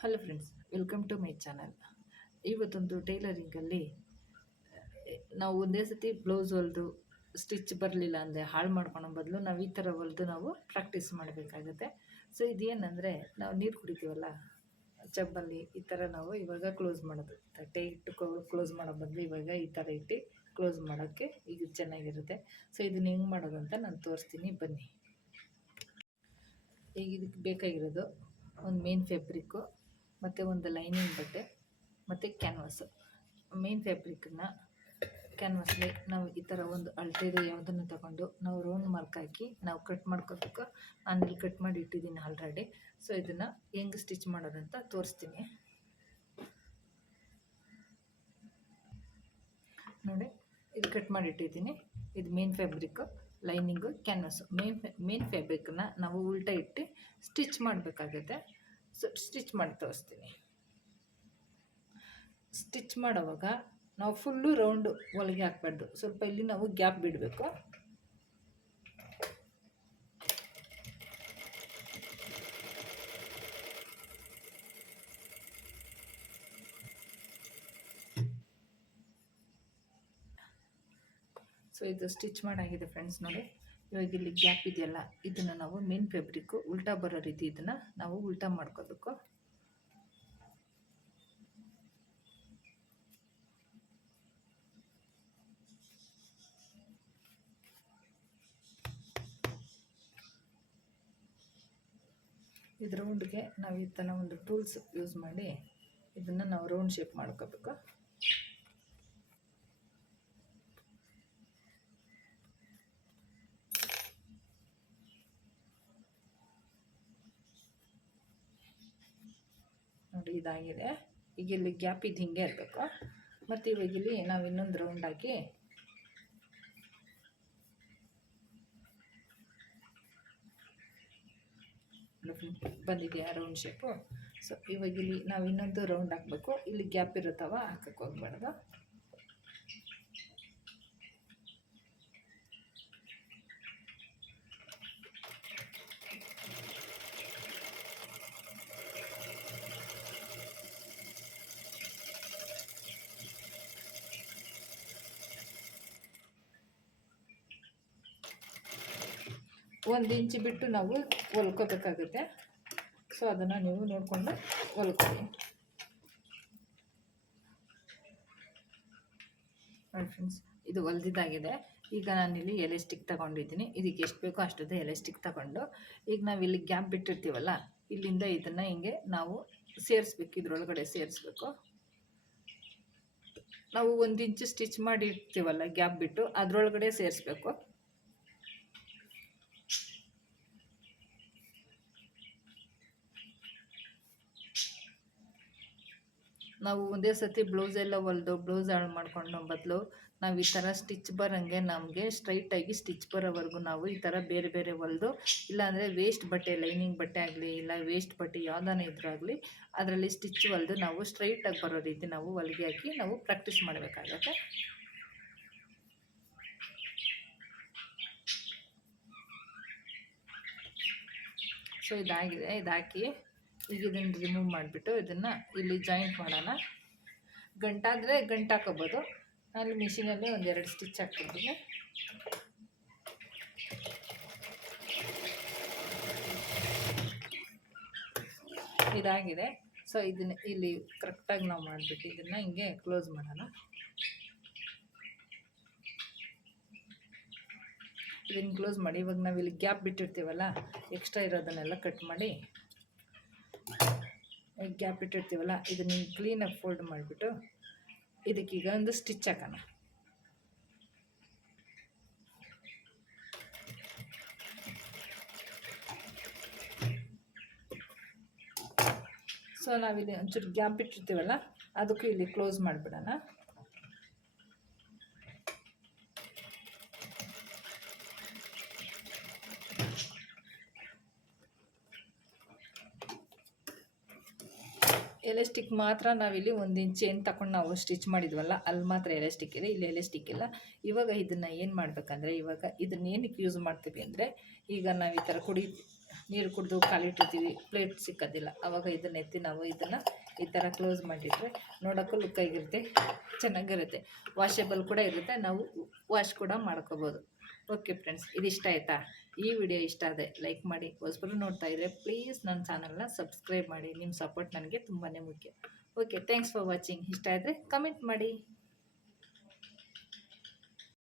Hello friends welcome to my channel ಇವತ್ತೊಂದು ಟೈಲರಿಂಗಲ್ಲಿ ನಾವು ಒಂದೇ ಸತಿ ಬ್ಲೌಸ್ ಹೊಲ್ದು ಸ್ಟಿಚ್ ಬರಲಿಲ್ಲ ಅಂದರೆ ಹಾಳು ಮಾಡ್ಕೊಳೋ ಬದಲು ನಾವು ಈ ಥರ ಹೊಲ್ದು ನಾವು ಪ್ರಾಕ್ಟೀಸ್ ಮಾಡಬೇಕಾಗುತ್ತೆ. ಸೊ ಇದೇನಂದರೆ ನಾವು ನೀರು ಕುಡಿತೀವಲ್ಲ ಚಬ್ಬಲ್ಲಿ ಈ ಥರ ನಾವು ಇವಾಗ ಕ್ಲೋಸ್ ಮಾಡೋದು. ತಟ್ಟೆ ಇಟ್ಟು ಕ್ಲೋಸ್ ಮಾಡೋ ಬದಲು ಇವಾಗ ಈ ಥರ ಇಟ್ಟು ಕ್ಲೋಸ್ ಮಾಡೋಕ್ಕೆ ಈಗ ಚೆನ್ನಾಗಿರುತ್ತೆ. ಸೊ ಇದನ್ನ ಹೆಂಗೆ ಮಾಡೋದು ಅಂತ ನಾನು ತೋರಿಸ್ತೀನಿ, ಬನ್ನಿ. ಈಗ ಇದಕ್ಕೆ ಬೇಕಾಗಿರೋದು ಒಂದು ಮೇನ್ ಫ್ಯಾಬ್ರಿಕ್ಕು ಮತ್ತು ಒಂದು ಲೈನಿಂಗ್ ಬಟ್ಟೆ, ಮತ್ತು ಕ್ಯಾನ್ವಾಸು. ಮೇನ್ ಫ್ಯಾಬ್ರಿಕನ್ನ ಕ್ಯಾನ್ವಾಸ್ಗೆ ನಾವು ಈ ಥರ ಒಂದು ಅಳತೆದು ಯಾವುದನ್ನು ತಗೊಂಡು ನಾವು ರೌಂಡ್ ಮಾರ್ಕ್ ಹಾಕಿ ನಾವು ಕಟ್ ಮಾಡ್ಕೋಬೇಕು. ಆಮೇಲೆ ಕಟ್ ಮಾಡಿ ಇಟ್ಟಿದ್ದೀನಿ ಆಲ್ರೆಡಿ ಸೊ ಇದನ್ನು ಹೆಂಗೆ ಸ್ಟಿಚ್ ಮಾಡೋದಂತ ತೋರಿಸ್ತೀನಿ. ನೋಡಿ, ಇದು ಕಟ್ ಮಾಡಿ ಇಟ್ಟಿದ್ದೀನಿ. ಇದು main fabric lining canvas main main ಫ್ಯಾಬ್ರಿಕ್ನ ನಾವು ಉಲ್ಟಾ ಇಟ್ಟು ಸ್ಟಿಚ್ ಮಾಡಬೇಕಾಗುತ್ತೆ. ಸೊ, ಸ್ಟಿಚ್ ಮಾಡಿ ತೋರಿಸ್ತೀನಿ. ಸ್ಟಿಚ್ ಮಾಡೋವಾಗ ನಾವು ಫುಲ್ಲು ರೌಂಡು ಹೊಲಿಗೆ ಹಾಕ್ಬಾರ್ದು. ಸ್ವಲ್ಪ ಇಲ್ಲಿ ನಾವು ಗ್ಯಾಪ್ ಬಿಡಬೇಕು. ಸೊ, ಇದು ಸ್ಟಿಚ್ ಮಾಡಾಗಿದೆ ಫ್ರೆಂಡ್ಸ್ ನೋಡಿ. ಇವಾಗ ಇಲ್ಲಿ ಗ್ಯಾಪ್ ಇದೆಯಲ್ಲ, ಇದನ್ನು ನಾವು ಮೇನ್ ಫ್ಯಾಬ್ರಿಕ್ಕು ಉಲ್ಟಾ ಬರೋ ರೀತಿ ಇದನ್ನು ನಾವು ಉಲ್ಟಾ ಮಾಡ್ಕೋಬೇಕು. ಇದು ರೌಂಡ್ಗೆ ನಾವು ಈ ಥರ ಒಂದು ಟೂಲ್ಸ್ ಯೂಸ್ ಮಾಡಿ ಇದನ್ನು ನಾವು ರೌಂಡ್ ಶೇಪ್ ಮಾಡ್ಕೋಬೇಕು. ನೋಡಿ ಇದಾಗಿದೆ. ಈಗ ಇಲ್ಲಿ ಗ್ಯಾಪ್ ಇದು ಹಿಂಗೆ ಇರಬೇಕು. ಮತ್ತು ಇವಾಗ ಇಲ್ಲಿ ನಾವು ಇನ್ನೊಂದು ರೌಂಡ್ ಹಾಕಿ ಬಂದಿದೆಯಾ ರೌಂಡ್ ಶೇಪು ಸೊ ಇವಾಗ ಇಲ್ಲಿ ನಾವು ಇನ್ನೊಂದು ರೌಂಡ್ ಹಾಕಬೇಕು. ಇಲ್ಲಿ ಗ್ಯಾಪ್ ಇರುತ್ತವ? ಹಾಕಕ್ಕೆ ಹೋಗ್ಬಾರ್ದು. ಒಂದು ಇಂಚ್ ಬಿಟ್ಟು ನಾವು ಹೊಲ್ಕೋಬೇಕಾಗುತ್ತೆ ಸೊ ಅದನ್ನು ನೀವು ನೋಡಿಕೊಂಡು ಹೊಲ್ಕೊಳ್ಳಿ ನೋಡಿ ಫ್ರೆಂಡ್ಸ್ ಇದು ಹೊಲ್ದಿದ್ದಾಗಿದೆ ಈಗ ನಾನಿಲ್ಲಿ ಎಲೆ ಸ್ಟಿಕ್ ತಗೊಂಡಿದ್ದೀನಿ. ಇದಕ್ಕೆ ಎಷ್ಟು ಬೇಕೋ ಅಷ್ಟದ್ದು ಎಲೆ ಸ್ಟಿಕ್ ತಗೊಂಡು. ಈಗ ನಾವು ಇಲ್ಲಿ ಗ್ಯಾಪ್ ಬಿಟ್ಟಿರ್ತೀವಲ್ಲ, ಇಲ್ಲಿಂದ ಇದನ್ನು ಹಿಂಗೆ ನಾವು ಸೇರಿಸ್ಬೇಕು, ಇದ್ರೊಳಗಡೆ ಸೇರಿಸ್ಬೇಕು. ನಾವು ಒಂದು ಇಂಚು ಸ್ಟಿಚ್ ಮಾಡಿರ್ತೀವಲ್ಲ, ಗ್ಯಾಪ್ ಬಿಟ್ಟು, ಅದರೊಳಗಡೆ ಸೇರಿಸ್ಬೇಕು. ನಾವು ಒಂದೇ ಸತಿ ಬ್ಲೌಸ್ ಎಲ್ಲ ಹೊಲ್ದು ಬ್ಲೌಸ್ ಹಾಳು ಮಾಡ್ಕೊಂಡು ಬದಲು ನಾವು ಈ ಥರ ಸ್ಟಿಚ್ ಬರೋಂಗೆ ನಮಗೆ ಸ್ಟ್ರೈಟಾಗಿ ಸ್ಟಿಚ್ ಬರೋವರೆಗೂ ನಾವು ಈ ಥರ ಬೇರೆ ಬೇರೆ ಹೊಲ್ದು ಇಲ್ಲಾಂದರೆ ವೇಸ್ಟ್ ಬಟ್ಟೆ, ಲೈನಿಂಗ್ ಬಟ್ಟೆ ಆಗಲಿ ಇಲ್ಲ ವೇಸ್ಟ್ ಬಟ್ಟೆ ಯಾವ್ದಾನ ಇದ್ರಾಗಲಿ ಅದರಲ್ಲಿ ಸ್ಟಿಚ್ ಹೊಲ್ದು ನಾವು ಸ್ಟ್ರೈಟಾಗಿ ಬರೋ ರೀತಿ ನಾವು ಹೊಲಿಗೆ ಹಾಕಿ ನಾವು ಪ್ರಾಕ್ಟೀಸ್ ಮಾಡಬೇಕಾಗತ್ತೆ. ಸೊ ಇದಾಗಿದೆ, ಇದಾಕಿ ಈಗ ಇದನ್ನು ರಿಮೂವ್ ಮಾಡಿಬಿಟ್ಟು ಇದನ್ನು ಇಲ್ಲಿ ಜಾಯಿಂಟ್ ಮಾಡೋಣ. ಗಂಟಾದರೆ ಗಂಟು ಹಾಕೋಬೋದು. ಅಲ್ಲಿ ಮಿಷಿನಲ್ಲಿ ಒಂದೆರಡು ಸ್ಟಿಚ್ ಹಾಕ್ತಿದ್ದೀನಿ ಇದಾಗಿದೆ. ಸೊ ಇದನ್ನ ಇಲ್ಲಿ ಕರೆಕ್ಟಾಗಿ ನಾವು ಮಾಡಿಬಿಟ್ಟು ಇದನ್ನು ಹಿಂಗೆ ಕ್ಲೋಸ್ ಮಾಡೋಣ. ಇದನ್ನು ಕ್ಲೋಸ್ ಮಾಡಿ, ಇವಾಗ ನಾವು ಇಲ್ಲಿ ಗ್ಯಾಪ್ ಬಿಟ್ಟಿರ್ತೀವಲ್ಲ ಎಕ್ಸ್ಟ್ರಾ ಇರೋದನ್ನೆಲ್ಲ ಕಟ್ ಮಾಡಿ. ಗ್ಯಾಪ್ ಇಟ್ಟಿರ್ತೀವಲ್ಲ, ಇದನ್ನ ಕ್ಲೀನಾಗಿ ಫೋಲ್ಡ್ ಮಾಡಿಬಿಟ್ಟು ಇದಕ್ಕೀಗ ಒಂದು ಸ್ಟಿಚ್ ಹಾಕೋಣ. ಸೊ ನಾವಿಲ್ಲಿ ಒಂಚೂರು ಗ್ಯಾಪ್ ಇಟ್ಟಿರ್ತೀವಲ್ಲ, ಅದಕ್ಕೂ ಇಲ್ಲಿ ಕ್ಲೋಸ್ ಮಾಡಿಬಿಡೋಣ. ಎಲೆಸ್ಟಿಕ್ ಮಾತ್ರ ನಾವಿಲ್ಲಿ ಒಂದು ಇಂಚ್ ಏನು ತಗೊಂಡು ನಾವು ಸ್ಟಿಚ್ ಮಾಡಿದ್ವಲ್ಲ, ಅಲ್ಲಿ ಮಾತ್ರ ಎಲೆಸ್ಟಿಕ್ ಇದೆ, ಇಲ್ಲಿ ಎಲೆಸ್ಟಿಕ್ ಇಲ್ಲ. ಇವಾಗ ಇದನ್ನು ಏನು ಮಾಡಬೇಕಂದ್ರೆ, ಇವಾಗ ಇದನ್ನ ಏನಕ್ಕೆ ಯೂಸ್ ಮಾಡ್ತೀವಿ ಅಂದರೆ, ಈಗ ನಾವು ಈ ಥರ ಕುಡಿ, ನೀರು ಕುಡಿದು ಕಾಲಿಟ್ಟಿರ್ತೀವಿ ಪ್ಲೇಟ್ ಸಿಕ್ಕೋದಿಲ್ಲ. ಆವಾಗ ಇದನ್ನ ಎತ್ತಿ ನಾವು ಇದನ್ನು ಈ ಥರ ಕ್ಲೋಸ್ ಮಾಡಿಟ್ರೆ ನೋಡೋಕ್ಕೂ ಲುಕ್ಕಾಗಿರುತ್ತೆ ಚೆನ್ನಾಗಿರುತ್ತೆ. ವಾಷೇಬಲ್ ಕೂಡ ಇರುತ್ತೆ, ನಾವು ವಾಶ್ ಕೂಡ ಮಾಡ್ಕೋಬೋದು. ಓಕೆ ಫ್ರೆಂಡ್ಸ್ ಇದಿಷ್ಟ ಆಯಿತಾ? ಈ ವಿಡಿಯೋ ಇಷ್ಟ ಆದರೆ ಲೈಕ್ ಮಾಡಿ, ಹೊಸಬರು ನೋಡ್ತಾ ಇದ್ದರೆ ಪ್ಲೀಸ್ ನನ್ನ ಚಾನಲ್ನ ಸಬ್ಸ್ಕ್ರೈಬ್ ಮಾಡಿ ನಿಮ್ಮ ಸಪೋರ್ಟ್ ನನಗೆ ತುಂಬಾ ಮುಖ್ಯ. ಓಕೆ ಥ್ಯಾಂಕ್ಸ್ ಫಾರ್ ವಾಚಿಂಗ್ ಇಷ್ಟ ಆದರೆ ಕಮೆಂಟ್ ಮಾಡಿ.